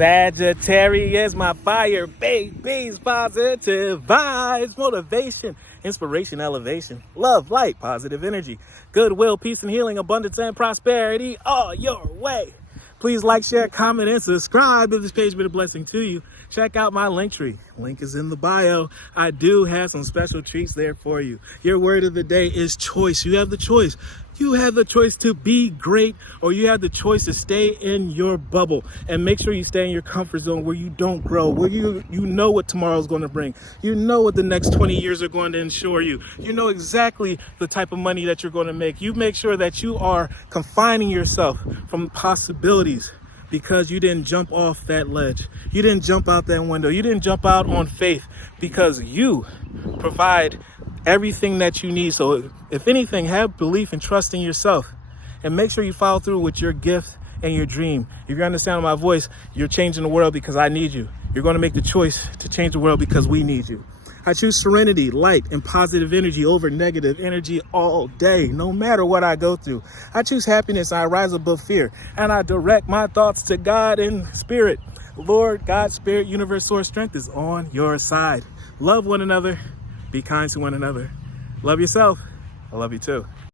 Sagittarius, my fire babies, positive vibes, motivation, inspiration, elevation, love, light, positive energy, goodwill, peace and healing, abundance and prosperity all your way. Please like, share, comment, and subscribe if this page been a blessing to you. Check out my LinkTree. Link is in the bio. I do have some special treats there for you. Your word of the day is choice. You have the choice. You have the choice to be great, or you have the choice to stay in your bubble and make sure you stay in your comfort zone where you don't grow, where you know what tomorrow's going to bring. You know what the next 20 years are going to ensure you. You know exactly the type of money that you're going to make. You make sure that you are confining yourself from possibilities because you didn't jump off that ledge. You didn't jump out that window. You didn't jump out on faith because you provide everything that you need. So if anything, have belief and trust in yourself and make sure you follow through with your gift and your dream. If you're understanding my voice, you're changing the world because I need you. You're going to make the choice to change the world because we need you. I choose serenity, light, and positive energy over negative energy all day, no matter what I go through. I choose happiness. I rise above fear, and I direct my thoughts to God and spirit. Lord, God, spirit, universe, source, strength is on your side. Love one another. Be kind to one another. Love yourself. I love you too.